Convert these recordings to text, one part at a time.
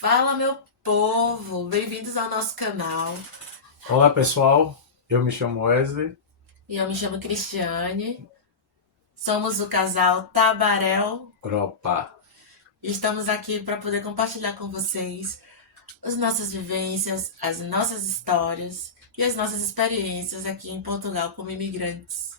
Fala, meu povo! Bem-vindos ao nosso canal. Olá pessoal, eu me chamo Wesley. E eu me chamo Cristiane. Somos o casal Tabarel Opa, e estamos aqui para poder compartilhar com vocês as nossas vivências, as nossas histórias e as nossas experiências aqui em Portugal como imigrantes.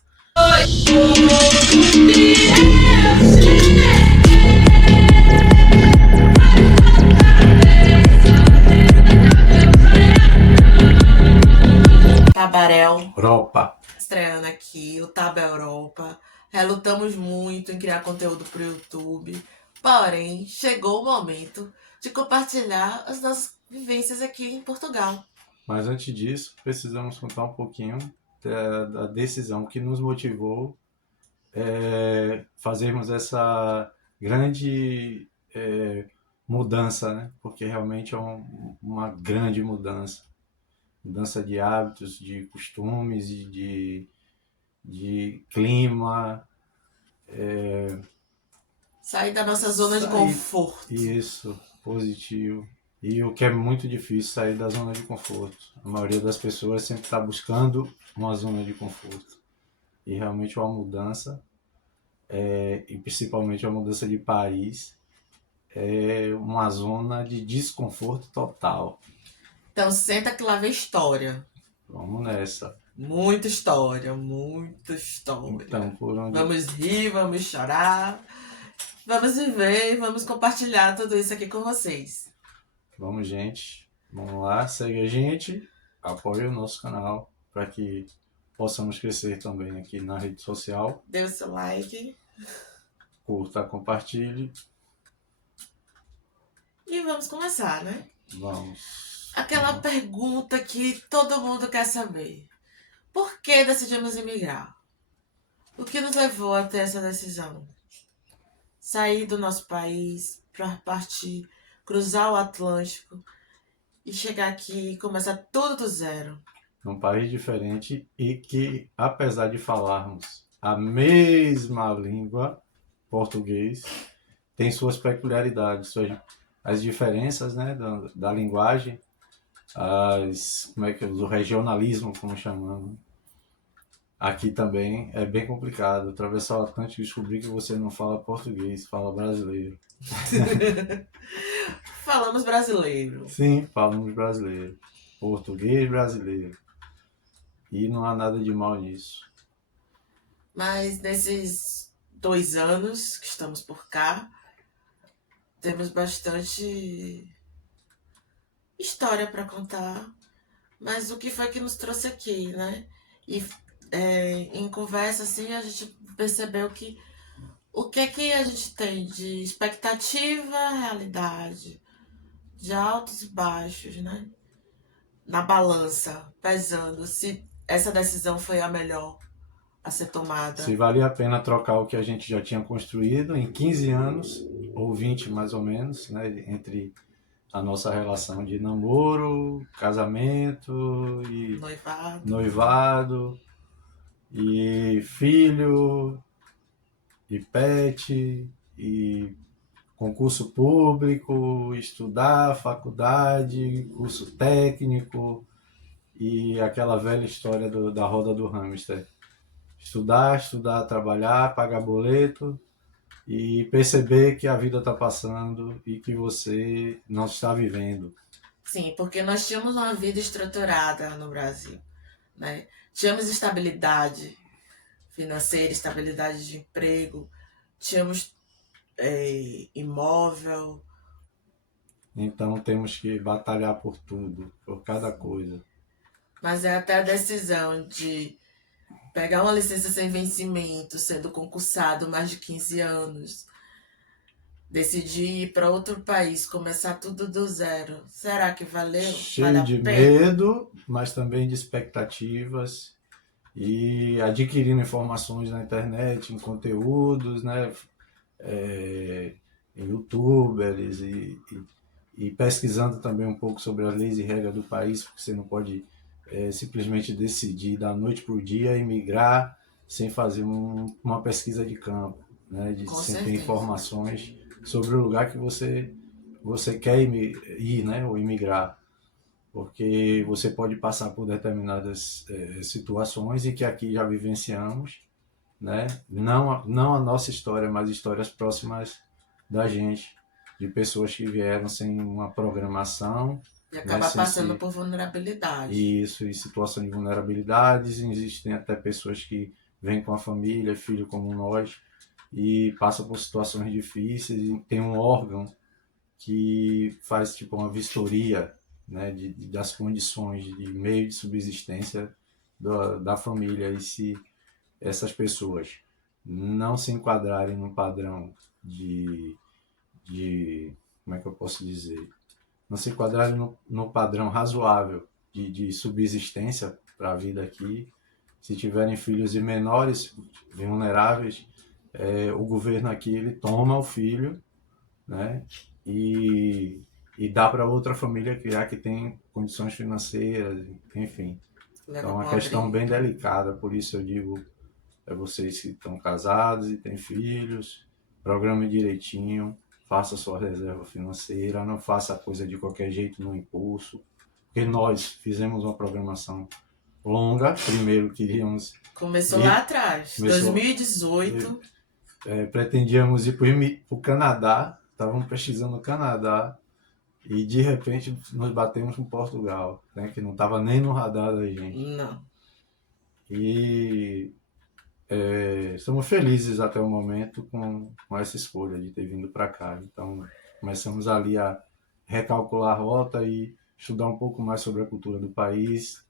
Tabarel, Opa. estreando aqui, o Taba Europa. Relutamos muito em criar conteúdo para o YouTube, porém, chegou o momento de compartilhar as nossas vivências aqui em Portugal. Mas antes disso, precisamos contar um pouquinho da decisão que nos motivou fazermos essa grande mudança, né? Porque realmente é uma grande mudança. Mudança de hábitos, de costumes, de clima. Sair da nossa zona de Sair, conforto. isso, positivo. E o que é muito difícil, sair da zona de conforto. A maioria das pessoas sempre está buscando uma zona de conforto. E realmente uma mudança, e principalmente uma mudança de país, é uma zona de desconforto total. Então senta que lá vem história. Vamos nessa. Muita história, muita história. Então, por onde... Vamos rir, vamos chorar, vamos viver e vamos compartilhar tudo isso aqui com vocês. Vamos, gente. Vamos lá, segue a gente, apoie o nosso canal para que possamos crescer também aqui na rede social. Dê o seu like. Curta, compartilhe. E vamos começar, né? Vamos. Aquela pergunta que todo mundo quer saber. Por que decidimos emigrar? O que nos levou a ter essa decisão? Sair do nosso país para partir, cruzar o Atlântico e chegar aqui e começar tudo do zero. Num país diferente e que, apesar de falarmos a mesma língua, português, tem suas peculiaridades, as diferenças, né, da linguagem, o regionalismo, como chamamos. Aqui também é bem complicado. Atravessar o Atlântico e descobrir que você não fala português, fala brasileiro. Falamos brasileiro. Sim, falamos brasileiro. Português brasileiro. E não há nada de mal nisso. Mas nesses 2 anos que estamos por cá, temos bastante história para contar. Mas o que foi que nos trouxe aqui, né? E em conversa assim a gente percebeu que o que é que a gente tem de expectativa, realidade, de altos e baixos, né? Na balança, pesando se essa decisão foi a melhor a ser Se tomada. valia a pena trocar o que a gente já tinha construído em 15 anos, ou 20 mais ou menos, né, entre a nossa relação de namoro, casamento e Noivado. noivado, e filho, e pet, e concurso público, estudar, faculdade, curso técnico, e aquela velha história da roda do hamster. Estudar, estudar, trabalhar, pagar boleto e perceber que a vida está passando e que você não está vivendo. Sim, porque nós tínhamos uma vida estruturada no Brasil, né? Tínhamos estabilidade financeira, estabilidade de emprego, tínhamos imóvel. Então temos que batalhar por tudo, por cada coisa. Mas é até a decisão de pegar uma licença sem vencimento, sendo concursado mais de 15 anos, decidir ir para outro país, começar tudo do zero. Será que valeu? Vale Cheio a de pena? medo, mas também de expectativas e adquirindo informações na internet, em conteúdos, né? Em youtubers e pesquisando também um pouco sobre as leis e regras do país, porque você não pode simplesmente decidir da noite para o dia e migrar sem fazer uma pesquisa de campo, né? Com Sem ter certeza. informações sobre o lugar que você você quer ir, né, ou imigrar, porque você pode passar por determinadas situações e que aqui já vivenciamos, né? Não a nossa história, mas histórias próximas da gente, de pessoas que vieram sem uma programação, E né, acabar sem passando se por vulnerabilidade. isso, em situação de vulnerabilidades, existem até pessoas que vêm com a família, filho como nós, e passam por situações difíceis e tem um órgão que faz tipo uma vistoria, né, das condições de meio de subsistência da família, e se essas pessoas não se enquadrarem no padrão de como é que eu posso dizer, não se enquadrarem no padrão razoável de subsistência para a vida aqui, se tiverem filhos e menores vulneráveis, o governo aqui ele toma o filho, né, e, e dá para outra família criar que tem condições financeiras, enfim. Então Leva é uma pobre. questão bem delicada, por isso eu digo vocês que estão casados e têm filhos, programe direitinho, faça sua reserva financeira, não faça a coisa de qualquer jeito no impulso, porque nós fizemos uma programação longa, primeiro queríamos Começou lá ir, atrás, começou, 2018. pretendíamos ir para o Canadá, estávamos pesquisando no Canadá, e de repente nos batemos com Portugal, né, que não estava nem no radar da gente. Não. E estamos felizes até o momento com essa escolha de ter vindo para cá. Então, começamos ali a recalcular a rota e estudar um pouco mais sobre a cultura do país,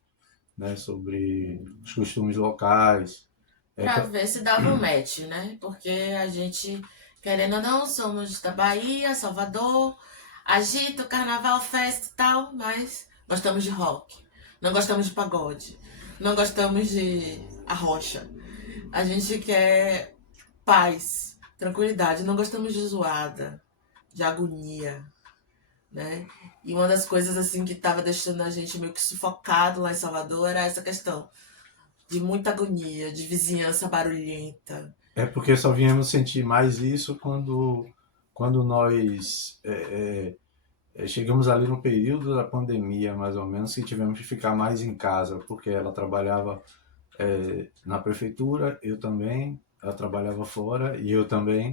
né, sobre os costumes locais. Pra ver se dava um match, né? Porque a gente, querendo ou não, somos da Bahia, Salvador, agito, carnaval, festa e tal, mas gostamos de rock. Não gostamos de pagode. Não gostamos de arrocha. A gente quer paz, tranquilidade. Não gostamos de zoada, de agonia, né? E uma das coisas assim que tava deixando a gente meio que sufocado lá em Salvador era essa questão de muita agonia, de vizinhança barulhenta. É porque só viemos sentir mais isso quando nós chegamos ali no período da pandemia, mais ou menos, que tivemos que ficar mais em casa, porque ela trabalhava na prefeitura, eu também, ela trabalhava fora e eu também,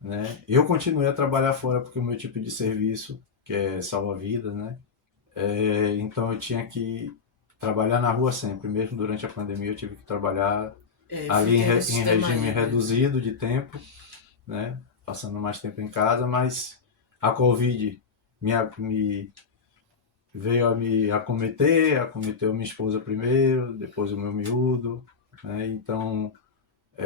né? Eu continuei a trabalhar fora porque o meu tipo de serviço, que é salva-vidas, né? Então eu tinha que trabalhar na rua sempre, mesmo durante a pandemia eu tive que trabalhar É, ali fiquei no em sistema regime híbrido. reduzido de tempo, né? Passando mais tempo em casa, mas a Covid me veio a me acometer, acometeu minha esposa primeiro, depois o meu miúdo, né? Então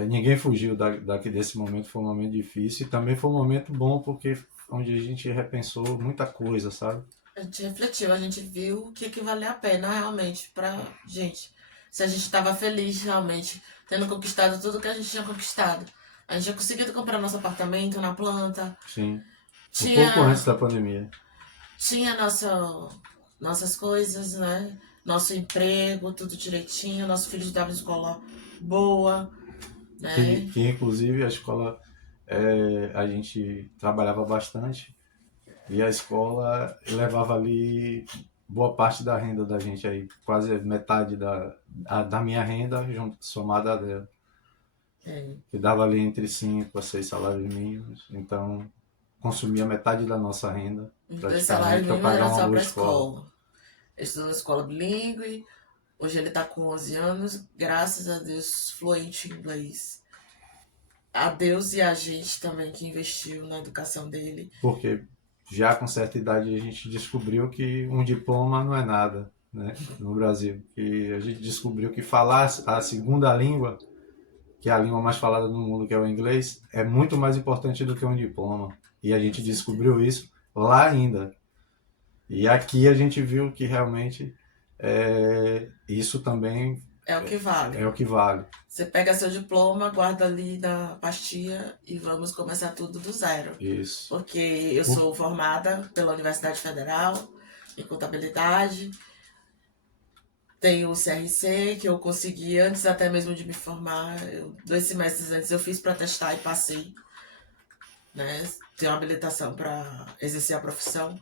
ninguém fugiu daqui desse momento, foi um momento difícil e também foi um momento bom porque onde a gente repensou muita coisa, sabe? A gente refletiu, a gente viu o que, que valia a pena realmente pra gente. Se a gente estava feliz realmente, tendo conquistado tudo que a gente tinha conquistado. A gente tinha conseguido comprar nosso apartamento na planta, Sim, um pouco tinha, antes da pandemia. tinha nossas coisas, né? Nosso emprego, tudo direitinho, nosso filho estudava em escola boa, né? Que inclusive a escola a gente trabalhava bastante e a escola levava ali boa parte da renda da gente aí, quase metade da minha renda somada a dela, É. que dava ali entre 5 a 6 salários mínimos, então consumia metade da nossa renda Os dois praticamente salários para mínimos pagar era uma só boa pra escola. escola. Ele estudou na escola bilíngue, hoje ele tá com 11 anos, graças a Deus, fluente em inglês. A Deus e a gente também que investiu na educação dele. Porque já com certa idade a gente descobriu que um diploma não é nada, né, no Brasil. Que a gente descobriu que falar a segunda língua, que é a língua mais falada no mundo, que é o inglês, é muito mais importante do que um diploma. E a Com gente certeza. descobriu isso lá ainda. E aqui a gente viu que realmente isso também É o que vale. é o que vale. Você pega seu diploma, guarda ali na pastinha e vamos começar tudo do zero. Isso. Porque eu sou formada pela Universidade Federal em contabilidade. Tenho o CRC, que eu consegui antes até mesmo de me formar. 2 semestres antes eu fiz para testar e passei, né? tenho habilitação para exercer a profissão.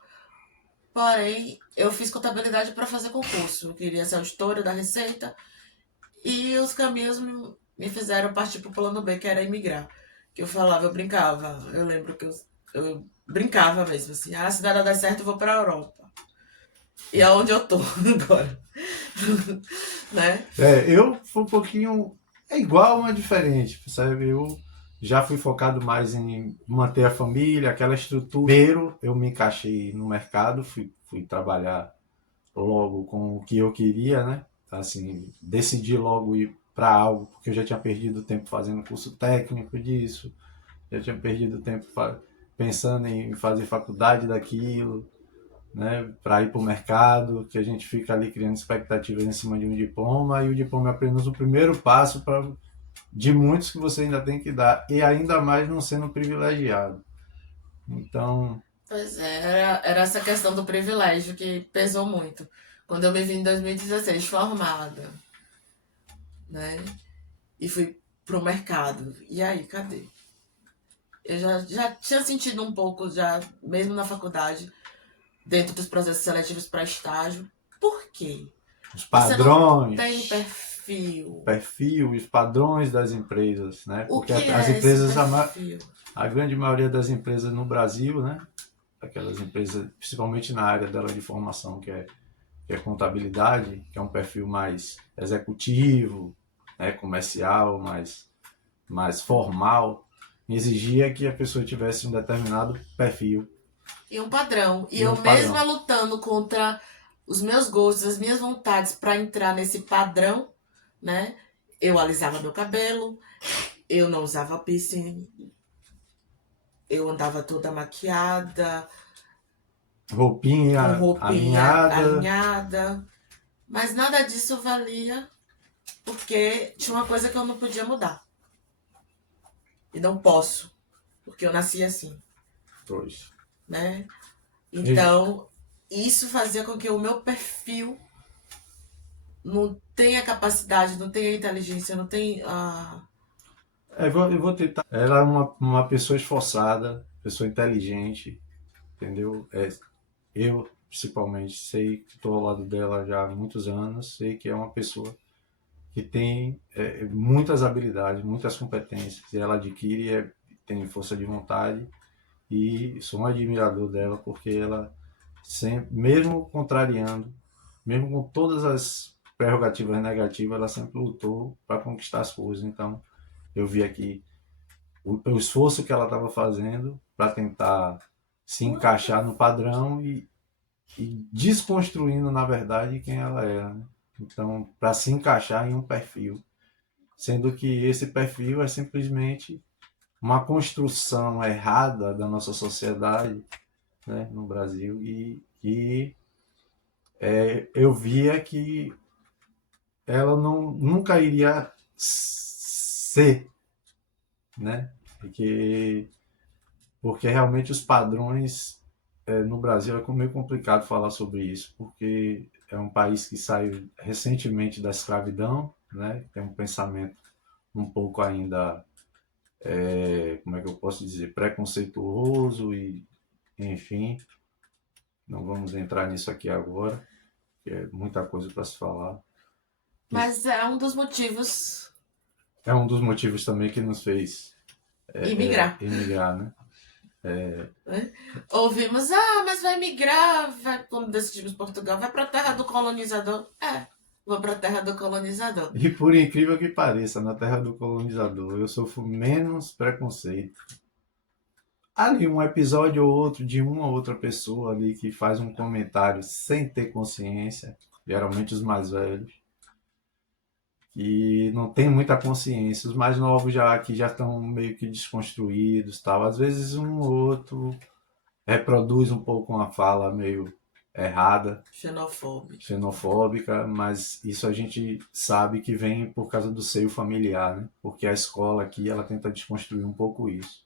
Porém, eu fiz contabilidade para fazer concurso. Eu queria ser auditora da Receita e os caminhos me fizeram partir para o plano B, que era imigrar. Que eu falava, eu brincava. Eu lembro que eu brincava mesmo, assim. Ah, se nada der certo, eu vou para a Europa. E é onde eu tô agora. Né? Eu fui um pouquinho. É igual, mas diferente, percebe? Eu já fui focado mais em manter a família, aquela estrutura. Primeiro, eu me encaixei no mercado, fui trabalhar logo com o que eu queria, né? Assim, decidi logo ir para algo, porque eu já tinha perdido tempo fazendo curso técnico disso, já tinha perdido tempo pensando em fazer faculdade daquilo, né, para ir para o mercado, que a gente fica ali criando expectativas em cima de um diploma, e o diploma é apenas o primeiro passo de muitos que você ainda tem que dar, e ainda mais não sendo privilegiado. Então, Pois é, era essa questão do privilégio que pesou muito. Quando eu me vi em 2016 formada, né? E fui pro mercado. E aí, cadê? Eu já tinha sentido um pouco, já mesmo na faculdade, dentro dos processos seletivos para estágio. Por quê? os Você não tem padrões, perfil. perfil e os padrões das empresas, né? O Porque que as é esse empresas, perfil? a grande maioria das empresas no Brasil, né? Aquelas empresas, principalmente na área dela de formação, que é contabilidade, que é um perfil mais executivo, né, comercial, mais formal, exigia que a pessoa tivesse um determinado perfil E um padrão. E e eu um mesma padrão. lutando contra os meus gostos, as minhas vontades para entrar nesse padrão, né? Eu alisava meu cabelo, eu não usava piercing, eu andava toda maquiada, com Roupinha roupinha alinhada, alinhada, mas nada disso valia porque tinha uma coisa que eu não podia mudar. E não posso, porque eu nasci assim, pois. né? E, Então, isso fazia com que o meu perfil não tenha capacidade, não tenha inteligência, não tenha. eu vou tentar. Ela é uma pessoa esforçada, pessoa inteligente, entendeu? Eu, principalmente, sei que estou ao lado dela já há muitos anos, sei que é uma pessoa que tem muitas habilidades, muitas competências, e ela adquire, tem força de vontade, e sou um admirador dela porque ela sempre, mesmo contrariando, mesmo com todas as prerrogativas negativas, ela sempre lutou para conquistar as coisas. Então, eu vi aqui o esforço que ela estava fazendo para tentar se encaixar no padrão e desconstruindo, na verdade, quem ela era, né? Então, para se encaixar em um perfil, sendo que esse perfil é simplesmente uma construção errada da nossa sociedade, né, no Brasil, e eu via que ela nunca iria ser, né, porque realmente os padrões no Brasil é meio complicado falar sobre isso, porque é um país que saiu recentemente da escravidão, né, tem um pensamento um pouco ainda, como é que eu posso dizer, preconceituoso e, enfim, não vamos entrar nisso aqui agora, que é muita coisa para se falar. Mas é um dos motivos É um dos motivos também que nos fez imigrar. emigrar, né? Né? Ouvimos, mas vai migrar, vai, quando decidimos Portugal, vai para a terra do colonizador. É, vou para a terra do colonizador. E por incrível que pareça, na terra do colonizador, eu sofro menos preconceito. Ali um episódio ou outro de uma ou outra pessoa ali que faz um comentário sem ter consciência, geralmente os mais velhos, que não tem muita consciência. Os mais novos já que já estão meio que desconstruídos, tal. Às vezes um ou outro reproduz um pouco uma fala meio errada, Xenofóbica. xenofóbica, mas isso a gente sabe que vem por causa do seio familiar, né? Porque a escola aqui ela tenta desconstruir um pouco isso.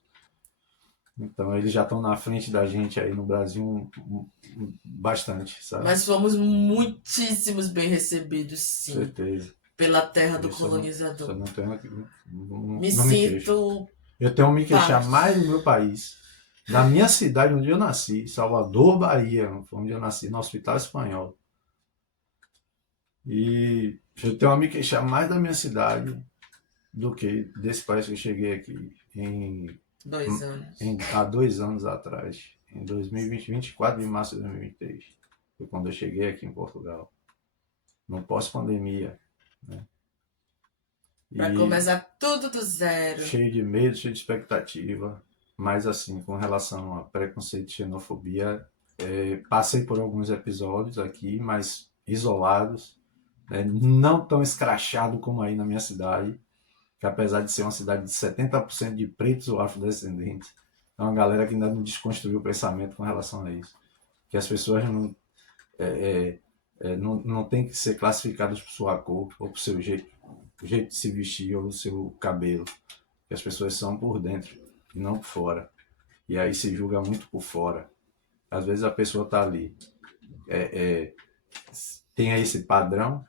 Então eles já estão na frente da gente aí no Brasil bastante, sabe? Mas fomos muitíssimos bem recebidos, Com sim, certeza. pela terra do Isso eu colonizador. não tenho, Me não me queixo. sinto Eu tenho que me queixar parte. mais do meu país Da minha cidade, onde eu nasci, Salvador, Bahia, onde eu nasci, no Hospital Espanhol. E eu tenho a me queixar mais da minha cidade do que desse país que eu cheguei aqui 2 anos. há 2 anos atrás, em 2020, 24 de março de 2023. Foi quando eu cheguei aqui em Portugal, no pós-pandemia, né? Pra E começar tudo do zero. cheio de medo, cheio de expectativa, mas assim, com relação a preconceito e xenofobia, passei por alguns episódios aqui, mas isolados, né? Não tão escrachado como aí na minha cidade, que apesar de ser uma cidade de 70% de pretos ou afrodescendentes, é uma galera que ainda não desconstruiu o pensamento com relação a isso. Que as pessoas não têm que ser classificadas por sua cor ou por seu jeito, o jeito de se vestir ou o seu cabelo. Que as pessoas são por dentro e não por fora. E aí se julga muito por fora. Às vezes a pessoa está ali, tem esse padrão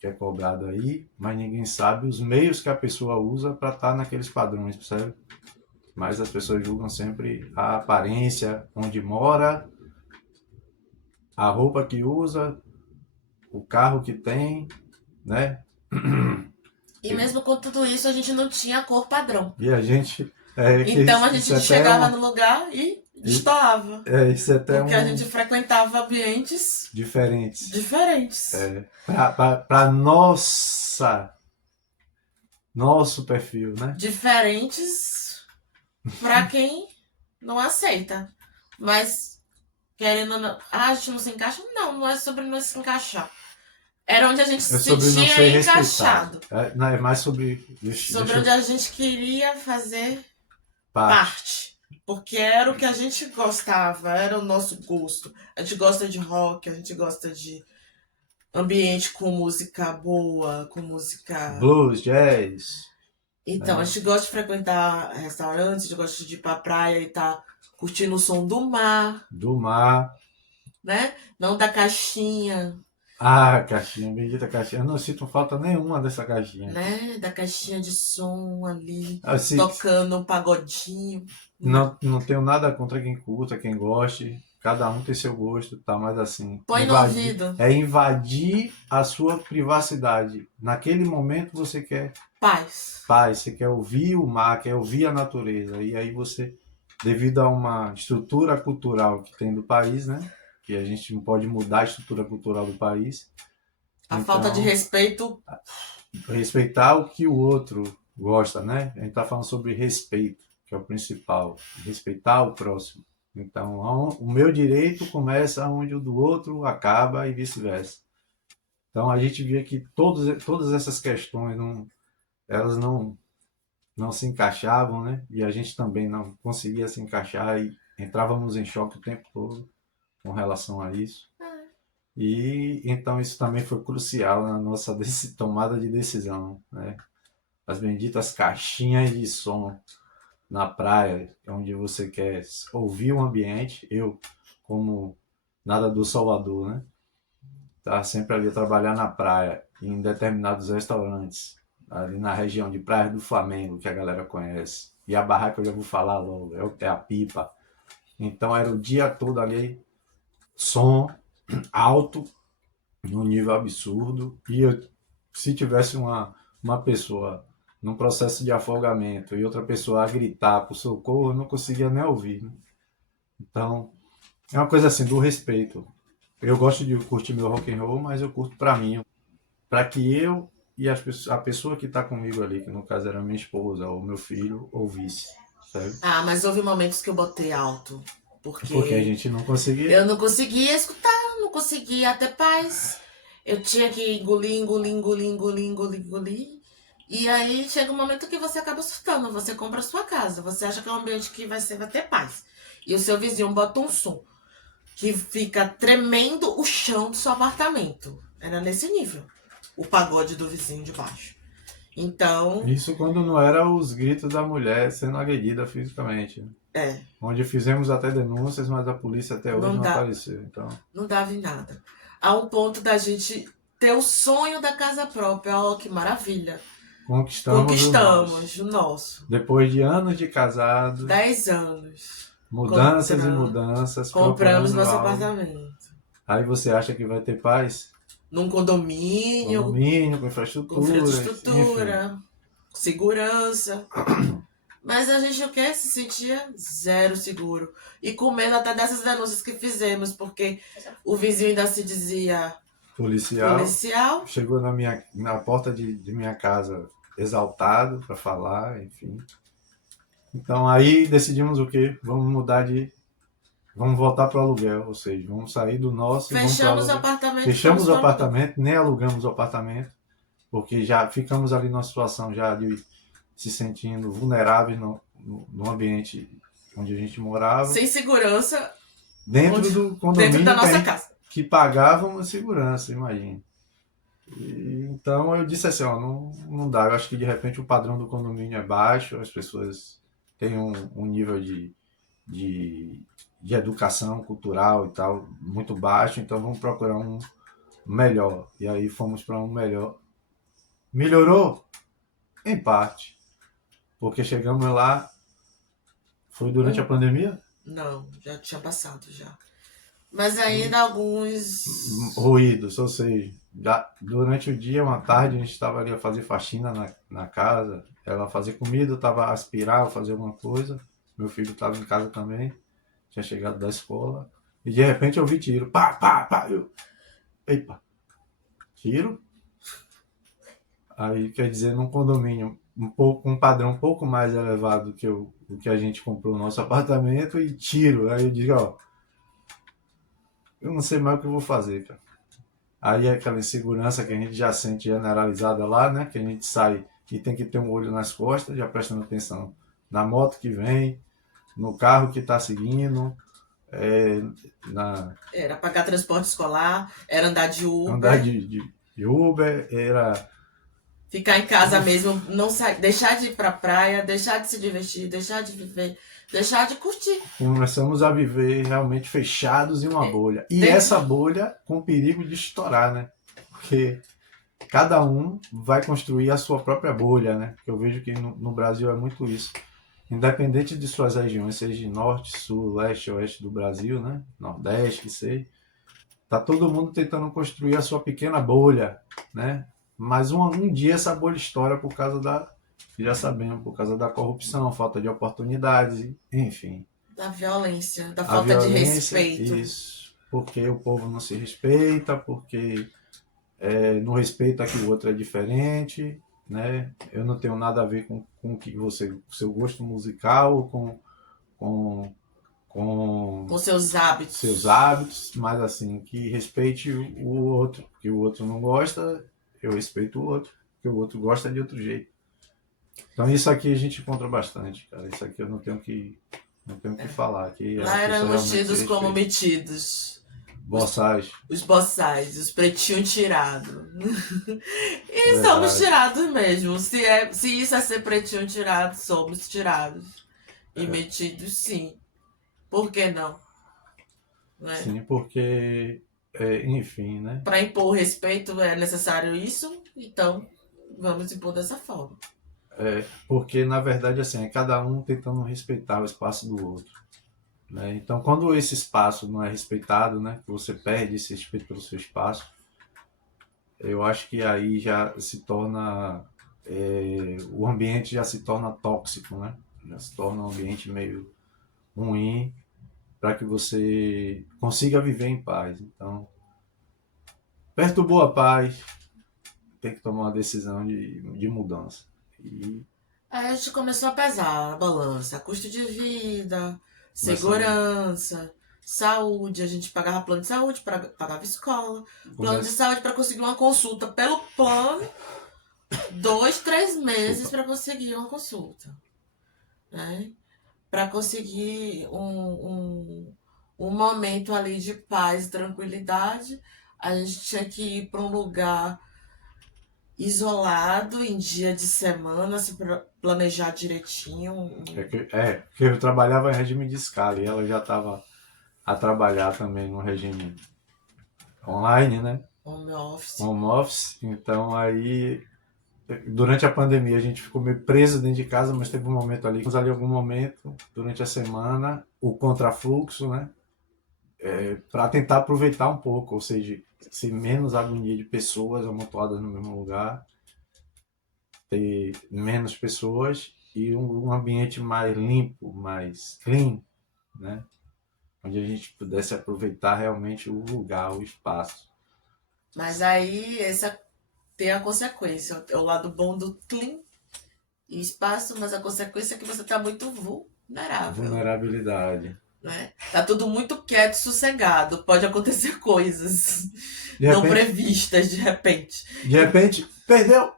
que é cobrado aí, mas ninguém sabe os meios que a pessoa usa para estar naqueles padrões, percebe? Mas as pessoas julgam sempre a aparência, onde mora, a roupa que usa, o carro que tem, né? E mesmo com tudo isso, a gente não tinha cor padrão. E a gente. Então a Isso gente é até chegava no lugar e destoava. isso é até Porque a gente frequentava ambientes diferentes. diferentes. Para nosso perfil, né? Diferentes pra quem não aceita. Mas, querendo ou não. Ah, a gente não se encaixa? Não, não é sobre não se encaixar. Era onde a gente É se sobre não ser sentia respeitado. encaixado. Não, é mais sobre. Sobre onde a gente queria fazer parte. parte. Porque era o que a gente gostava, era o nosso gosto. A gente gosta de rock, a gente gosta de ambiente com música boa, com música. Blues, jazz. Então, a gente gosta de frequentar restaurantes, a gente gosta de ir pra praia e tá curtindo o som do mar, Do mar. né? Não da caixinha, Ah, caixinha, bendita caixinha. Eu não sinto falta nenhuma dessa caixinha. né? Da caixinha de som ali, Assim, tocando um pagodinho. não tenho nada contra quem curta, quem goste. Cada um tem seu gosto, tá? Mas assim, Põe no ouvido. invadir a sua privacidade. Naquele momento você quer Paz. paz, você quer ouvir o mar, quer ouvir a natureza. E aí você, devido a uma estrutura cultural que tem do país, né? Que a gente não pode mudar a estrutura cultural do país. A falta de respeito. Respeitar o que o outro gosta, né? A gente tá falando sobre respeito, que é o principal. Respeitar o próximo. Então, o meu direito começa onde o do outro acaba e vice-versa. Então, a gente via que todas essas questões elas não se encaixavam, né? E a gente também não conseguia se encaixar e entrávamos em choque o tempo todo com relação a isso. E então isso também foi crucial na nossa tomada de decisão, né? As benditas caixinhas de som na praia, onde você quer ouvir o ambiente. Eu, como nada do Salvador, né? Tá sempre ali a trabalhar na praia, em determinados restaurantes, ali na região de Praia do Flamengo, que a galera conhece. E a barraca eu já vou falar logo, é a Pipa. Então era o dia todo ali, som alto, num nível absurdo. E se tivesse uma pessoa num processo de afogamento e outra pessoa a gritar por socorro, eu não conseguia nem ouvir, né? Então, é uma coisa assim, do respeito. Eu gosto de curtir meu rock and roll, mas eu curto pra mim, para que eu e a pessoa que tá comigo ali, que no caso era minha esposa ou meu filho, ouvisse, sabe? Ah, mas houve momentos que eu botei alto. Porque a gente não conseguia. Eu não conseguia escutar, não conseguia ter paz. Eu tinha que engolir. E aí chega um momento que você acaba surtando. Você compra a sua casa. Você acha que é um ambiente que vai ter paz. E o seu vizinho bota um som que fica tremendo o chão do seu apartamento. Era nesse nível. O pagode do vizinho de baixo. Então. Isso quando não era os gritos da mulher sendo agredida fisicamente. Onde fizemos até denúncias, mas a polícia até hoje não apareceu. Então. Não dava em nada. A um ponto da gente ter o sonho da casa própria. Oh, que maravilha. Conquistamos o nosso. Depois de anos de casado. 10 anos. Mudanças e mudanças, Compramos procurando nosso algo. apartamento. Aí você acha que vai ter paz? Num condomínio, Condomínio, com com infraestrutura, enfim. infraestrutura, segurança. Mas a gente o quê? Se sentia zero seguro. E com medo até dessas denúncias que fizemos, porque o vizinho ainda se dizia Policial policial. chegou na porta de minha casa exaltado para falar, enfim. Então aí decidimos o quê? Vamos voltar para o aluguel, ou seja, vamos sair do nosso e vamos para o Fechamos o aluguel. apartamento e fomos Fechamos o para o aluguel. apartamento, nem alugamos o apartamento, porque já ficamos ali numa situação já de se sentindo vulneráveis no ambiente onde a gente morava, Sem segurança, dentro onde, do dentro da condomínio nossa casa. que pagavam a segurança, imagina. Então eu disse assim, ó, não dá. Eu acho que de repente o padrão do condomínio é baixo, as pessoas têm um nível de, de educação cultural e tal muito baixo, então vamos procurar um melhor. E aí fomos para um melhor. Melhorou? Em parte. Porque chegamos lá, foi durante a pandemia? Não, já tinha passado já. Mas ainda alguns. Ruídos, ou seja, durante o dia, uma tarde, a gente estava ali a fazer faxina na casa, ela fazia comida, eu estava a aspirar, ou fazer alguma coisa, meu filho estava em casa também, tinha chegado da escola, e de repente eu vi tiro, pá, pá, pá, epa, tiro? Aí quer dizer, num condomínio um padrão um pouco mais elevado do que a gente comprou no nosso apartamento, e tiro, aí eu digo, ó, eu não sei mais o que eu vou fazer, cara. Aí é aquela insegurança que a gente já sente generalizada lá, né? Que a gente sai e tem que ter um olho nas costas, já prestando atenção na moto que vem, no carro que está seguindo, é, Era pagar transporte escolar, era andar de andar Uber, de Uber, era. ficar em casa mesmo, não sair, deixar de ir pra praia, deixar de se divertir, deixar de viver, deixar de curtir. Começamos a viver realmente fechados em uma bolha. E Dentro. essa bolha com perigo de estourar, né? Porque cada um vai construir a sua própria bolha, né? Eu vejo que no Brasil é muito isso. Independente de suas regiões, seja de norte, sul, leste, oeste do Brasil, né? Nordeste, que seja, tá todo mundo tentando construir a sua pequena bolha, né? Mas um dia essa bolha estoura por causa já sabemos, por causa da corrupção, falta de oportunidades, enfim. Da violência, da A falta de violência, respeito. isso, porque o povo não se respeita, porque não respeita que o outro é diferente, né? Eu não tenho nada a ver com que seu gosto musical, com, com Com seus hábitos. seus hábitos, mas assim, que respeite o outro, que o outro não gosta, eu respeito o outro, que o outro gosta de outro jeito. Então isso aqui a gente encontra bastante, cara. Isso aqui eu não tenho que falar, que a Lá pessoa éramos realmente se tidos como respeita. metidos. Boçagem, Os boçais, os pretinhos tirados. E somos verdade. tirados mesmo. Se isso é ser pretinho tirado, somos tirados. E metidos, sim. Por que não? Né? Sim, porque, enfim, né? Para impor respeito é necessário isso, então vamos impor dessa forma. Porque na verdade assim, é cada um tentando respeitar o espaço do outro. Né? Então, quando esse espaço não é respeitado, né, que você perde esse respeito pelo seu espaço, eu acho que aí já se torna, o ambiente já se torna tóxico, né? Já se torna um ambiente meio ruim para que você consiga viver em paz. Então, perturbou a paz, tem que tomar uma decisão de mudança. E Aí a gente começou a pesar a balança, custo de vida, começamos, segurança, saúde. A gente pagava plano de saúde, pagava escola, plano de começa, saúde para conseguir uma consulta pelo plano, 2, 3 meses desculpa, para conseguir uma consulta, né? Para conseguir um momento ali de paz e tranquilidade, a gente tinha que ir para um lugar isolado em dia de semana, se planejar direitinho, porque eu trabalhava em regime de escala e ela já estava a trabalhar também no regime online, né? home office. Home office. Então aí Durante a pandemia a gente ficou meio preso dentro de casa, mas teve um momento ali, algum momento durante a semana, o contrafluxo, né? Para tentar aproveitar um pouco, ou seja, ser menos agonia de pessoas amontoadas no mesmo lugar, ter menos pessoas e um ambiente mais limpo, mais clean, né? Onde a gente pudesse aproveitar realmente o lugar, o espaço. Mas aí essa tem a consequência. É o lado bom do clean e espaço, mas a consequência é que você está muito vulnerável. Vulnerabilidade. Né? Tá tudo muito quieto, sossegado. Pode acontecer coisas De não repente, previstas de repente. de repente, perdeu!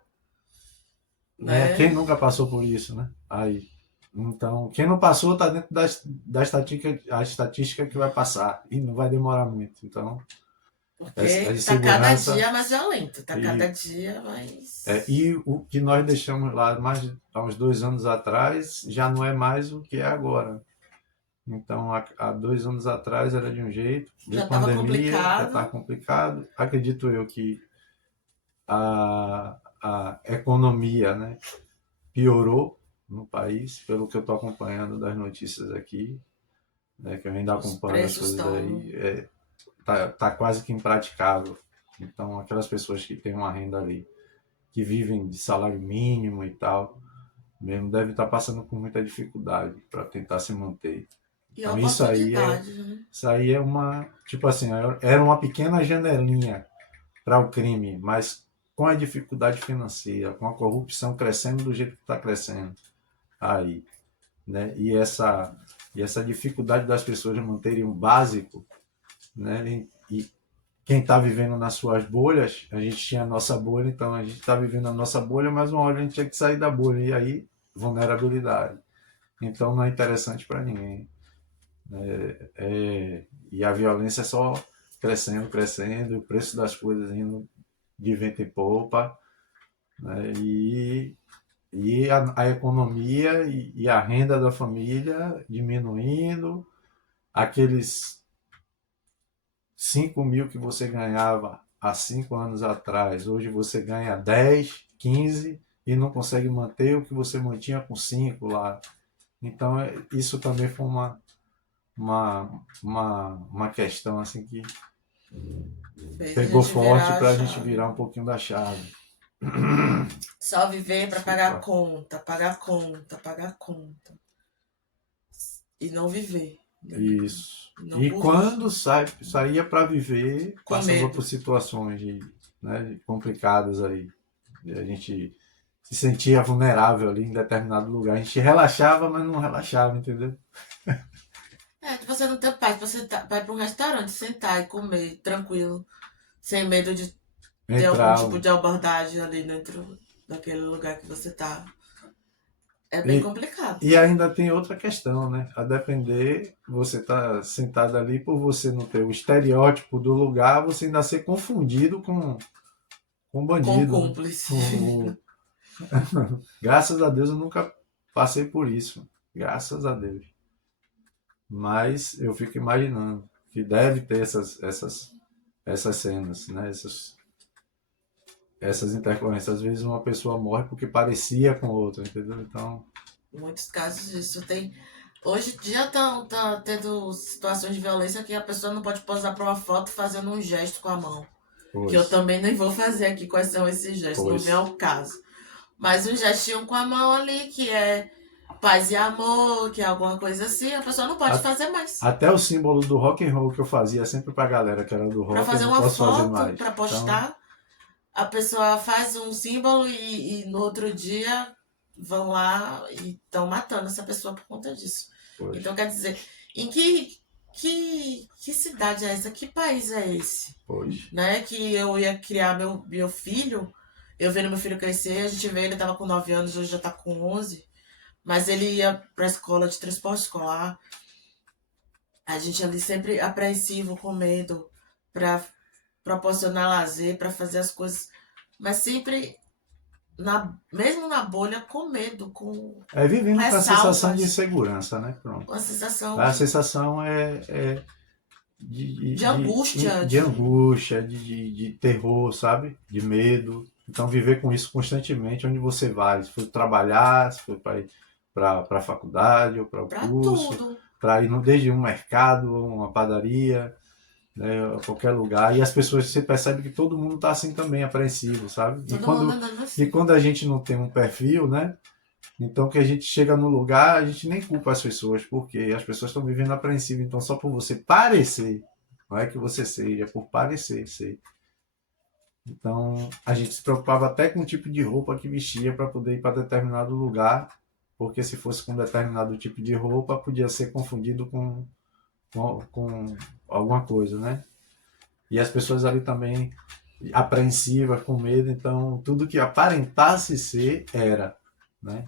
Né? Né? Quem nunca passou por isso, né? Aí. Então, quem não passou está dentro da estatística, a estatística que vai passar e não vai demorar muito. Então, a Porque tá cada insegurança dia mais violento, tá cada e, dia mais. e o que nós deixamos lá há uns 2 anos atrás já não é mais o que é agora. Então, há 2 anos atrás era de um jeito, Já veio estava pandemia, já está complicado. complicado. Acredito eu que a economia, né, piorou no país, pelo que eu estou acompanhando das notícias aqui, né, que eu ainda Os acompanho as preços coisas estão. aí, tá quase que impraticável. Então, aquelas pessoas que têm uma renda ali, que vivem de salário mínimo e tal, mesmo devem estar passando por muita dificuldade para tentar se manter. E a Então, oportunidade, né? isso aí é uma, tipo assim, era uma pequena janelinha para o crime, mas com a dificuldade financeira, com a corrupção crescendo do jeito que está crescendo aí, né? E essa dificuldade das pessoas de manterem o básico, né? E quem está vivendo nas suas bolhas, a gente tinha a nossa bolha, então a gente está vivendo a nossa bolha, mas uma hora a gente tinha que sair da bolha, e aí vulnerabilidade. Então não é interessante para ninguém. E a violência é só crescendo, crescendo, o preço das coisas indo de vento em popa, né? E a economia e a renda da família diminuindo, aqueles 5 mil que você ganhava há 5 anos atrás, hoje você ganha 10, 15 e não consegue manter o que você mantinha com 5 lá. Então, isso também foi uma questão assim que Fez a pegou gente forte virar a para a gente chave. virar um pouquinho da chave. Só viver para pagar Desculpa. conta, pagar conta, pagar conta. E não viver. Né? Isso. Não E curtir. quando saía para viver, Com passava medo. por situações né, complicadas aí. E a gente se sentia vulnerável ali em determinado lugar. A gente relaxava, mas não relaxava, entendeu? É, que você não tem paz pra sentar, vai pra um restaurante, sentar e comer tranquilo, sem medo de ter algum Entrar. tipo de abordagem ali dentro daquele lugar que você tá. É bem E, complicado. e ainda tem outra questão, né? A depender, você tá sentado ali, por você não ter o estereótipo do lugar, você ainda ser confundido com Com bandido, né? cúmplice. Graças a Deus eu nunca passei por isso. Graças a Deus. Mas eu fico imaginando que deve ter essas cenas, né? Essas intercorrências. Às vezes uma pessoa morre porque parecia com outra, entendeu? Então, Muitos casos disso tem. Hoje em dia tá tendo situações de violência que a pessoa não pode posar para uma foto fazendo um gesto com a mão. Que eu pois, também nem vou fazer aqui quais são esses gestos, não vem pois. ao caso. Mas um gestinho com a mão ali, que é paz e amor, que é alguma coisa assim, a pessoa não pode A- fazer mais. Até o símbolo do rock and roll que eu fazia sempre pra galera que era do Para rock, eu fazer não uma posso fazer foto, mais. para Então, postar, a pessoa faz um símbolo e no outro dia vão lá e estão matando essa pessoa por conta disso. pois, Então, quer dizer, em que cidade é essa? Que país é esse? pois. Né? Que eu ia criar meu filho, eu vendo meu filho crescer, a gente vê, ele tava com 9 anos, hoje já tá com 11, mas ele ia pra escola de transporte escolar, a gente ali sempre apreensivo, com medo, pra proporcionar lazer, pra fazer as coisas, mas sempre, mesmo na bolha, com medo, com Vivendo com a sensação de ressalvas, insegurança, né? Pronto. com a sensação A sensação é de angústia, de angústia, de terror, sabe? De medo, Então, viver com isso constantemente, onde você vai, se for trabalhar, se for para a faculdade ou para o Pra curso, tudo. para ir desde um mercado, uma padaria, né, a qualquer lugar. E as pessoas, você percebe que todo mundo está assim também, apreensivo, sabe? Todo mundo andando E assim. quando a gente não tem um perfil, né? Então, que a gente chega no lugar, a gente nem culpa as pessoas, porque as pessoas estão vivendo apreensivo. Então, só por você parecer, não é que você seja, é por parecer ser. Então, a gente se preocupava até com o tipo de roupa que vestia para poder ir para determinado lugar, porque se fosse com determinado tipo de roupa, podia ser confundido com alguma coisa, né? E as pessoas ali também apreensivas, com medo, então tudo que aparentasse ser era, né?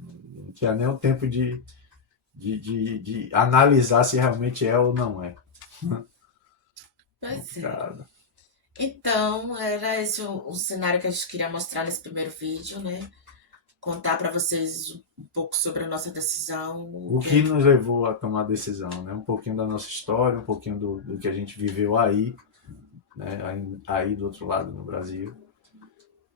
Não tinha nem o tempo de analisar se realmente é ou não é. Pois é. Complicado. Então, era esse o cenário que a gente queria mostrar nesse primeiro vídeo, né? Contar para vocês um pouco sobre a nossa decisão, o O que que nos levou a tomar a decisão, né? Um pouquinho da nossa história, um pouquinho do que a gente viveu aí, né? Aí do outro lado no Brasil.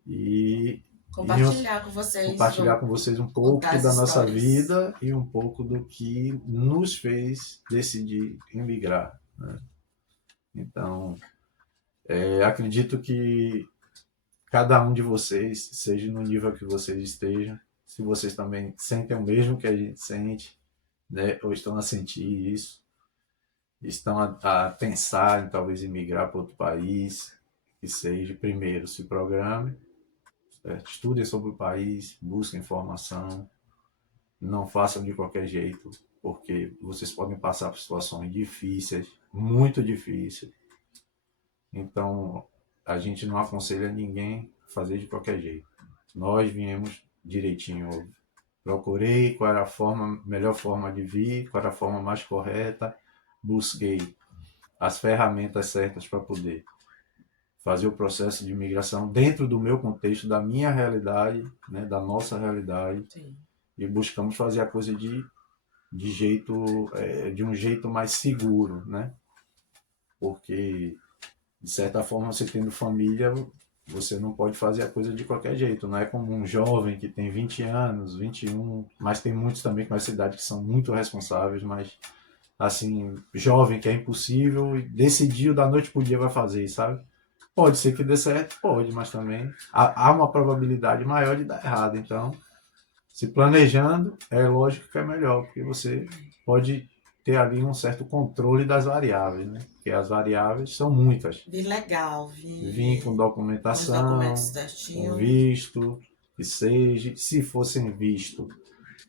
E, e compartilhar com vocês, compartilhar com vocês um contar pouco as da nossa histórias. vida e um pouco do que nos fez decidir emigrar, né? Então, acredito que cada um de vocês, seja no nível que vocês estejam, se vocês também sentem o mesmo que a gente sente, né, ou estão a sentir isso, estão a pensar em talvez emigrar para outro país, que seja, primeiro se programe, estudem sobre o país, busquem informação, não façam de qualquer jeito, porque vocês podem passar por situações difíceis, muito difíceis. Então, a gente não aconselha ninguém a fazer de qualquer jeito. Nós viemos direitinho. Procurei qual era a melhor forma de vir, qual era a forma mais correta, busquei as ferramentas certas para poder fazer o processo de imigração dentro do meu contexto, da minha realidade, né, da nossa realidade, Sim. e buscamos fazer a coisa de um jeito mais seguro, né? Porque de certa forma, você tendo família, você não pode fazer a coisa de qualquer jeito. Não é como um jovem que tem 20 anos, 21, mas tem muitos também com essa idade que são muito responsáveis, mas assim, jovem que é impossível e decidiu da noite pro dia vai fazer, sabe? Pode ser que dê certo, pode, mas também há uma probabilidade maior de dar errado. Então, se planejando, é lógico que é melhor, porque você pode ter ali um certo controle das variáveis, né? Porque as variáveis são muitas. Vi legal, Vir com vi com os documentos documentação, com certinho. visto, que seja, se fossem visto,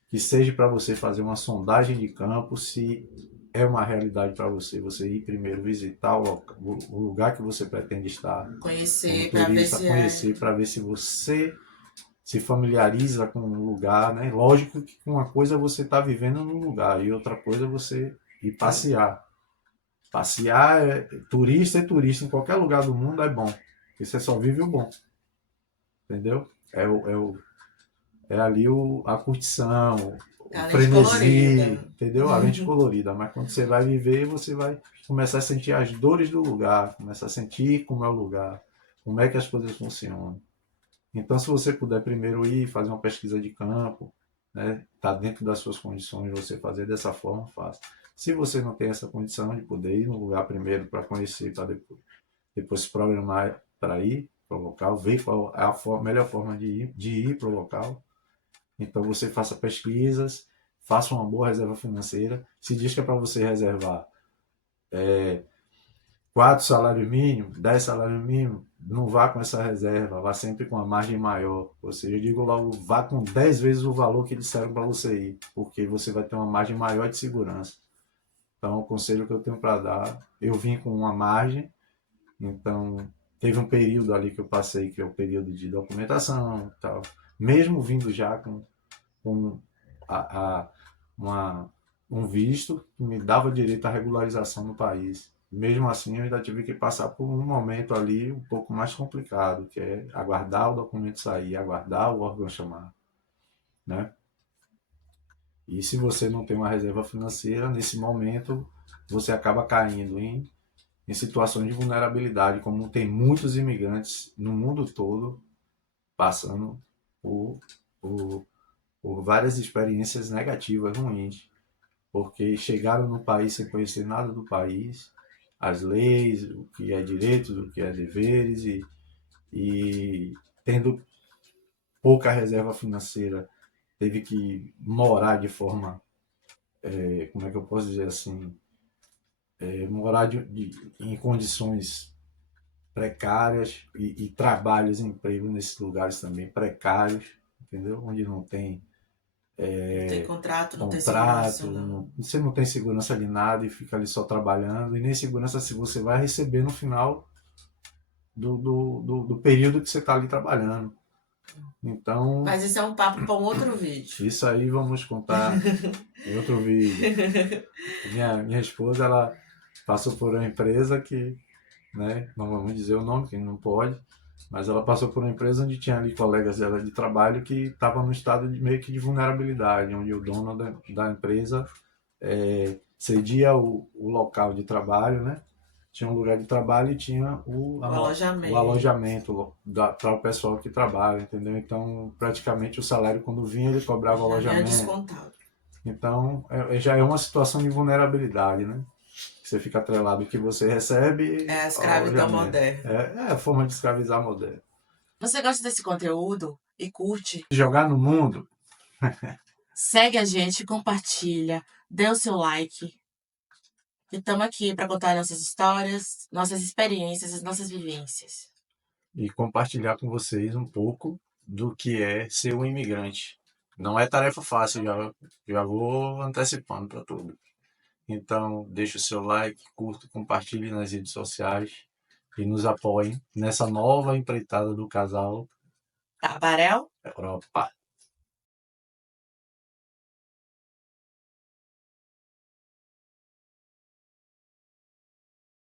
que seja para você fazer uma sondagem de campo, se é uma realidade para você, você ir primeiro visitar o lugar que você pretende estar como Conhecer para ver turista, se é. conhecer para ver se você se familiariza com o lugar, né? Lógico que uma coisa você está vivendo no lugar e outra coisa você ir passear. Passear, é turista em qualquer lugar do mundo é bom. Porque você só vive o bom, entendeu? É ali a curtição, o A lente colorida. frenesi, entendeu? A lente colorida. Mas quando você vai viver, você vai começar a sentir as dores do lugar, começar a sentir como é o lugar, como é que as coisas funcionam. Então, se você puder primeiro ir fazer uma pesquisa de campo, né, tá dentro das suas condições você fazer dessa forma, faça. Se você não tem essa condição de poder ir no lugar primeiro para conhecer, para depois se programar para ir para o local, ver qual é a melhor forma de ir para o local, então você faça pesquisas, faça uma boa reserva financeira. Se diz que é para você reservar 4 salários mínimos, 10 salários mínimos, não vá com essa reserva, vá sempre com a margem maior. Ou seja, eu digo logo, vá com 10 vezes o valor que disseram para você ir, porque você vai ter uma margem maior de segurança. Então, o conselho que eu tenho para dar, eu vim com uma margem, então teve um período ali que eu passei, que é o período de documentação e tal. Mesmo vindo já com a uma, um visto que me dava direito à regularização no país. Mesmo assim, eu ainda tive que passar por um momento ali um pouco mais complicado, que é aguardar o documento sair, aguardar o órgão chamar, né? E se você não tem uma reserva financeira, nesse momento você acaba caindo em situações de vulnerabilidade, como tem muitos imigrantes no mundo todo, passando por, por, por várias experiências negativas, ruins, porque chegaram no país sem conhecer nada do país, as leis, o que é direitos, o que é deveres, e tendo pouca reserva financeira, teve que morar de forma, como é que eu posso dizer assim, morar em condições precárias e trabalhos, emprego nesses lugares também precários, entendeu? Onde não tem Não tem contrato, não tem segurança, contrato, não. você não tem segurança de nada e fica ali só trabalhando, e nem segurança se você vai receber no final do período que você está ali trabalhando. Então, Mas isso é um papo para um outro vídeo. isso aí vamos contar em outro vídeo. Minha esposa, ela passou por uma empresa que, né, não vamos dizer o nome, que não pode, mas ela passou por uma empresa onde tinha ali colegas dela de trabalho que estavam no estado de, meio que de vulnerabilidade, onde o dono da empresa cedia o local de trabalho, né? Tinha um lugar de trabalho e tinha O o alojamento. alojamento para o pessoal que trabalha, entendeu? Então, praticamente o salário, quando vinha, ele cobrava o Já vinha alojamento. descontado. Então, já é uma situação de vulnerabilidade, né? Você fica atrelado ao que você recebe É a ao escravidão alojamento. moderna. É a forma de escravizar moderna. Você gosta desse conteúdo e curte? Jogar no mundo. Segue a gente, compartilha, dê o seu like. E estamos aqui para contar nossas histórias, nossas experiências, as nossas vivências. E compartilhar com vocês um pouco do que é ser um imigrante. Não é tarefa fácil, já vou antecipando para tudo. Então, deixe o seu like, curta, compartilhe nas redes sociais e nos apoiem nessa nova empreitada do casal Tabarel? Europa.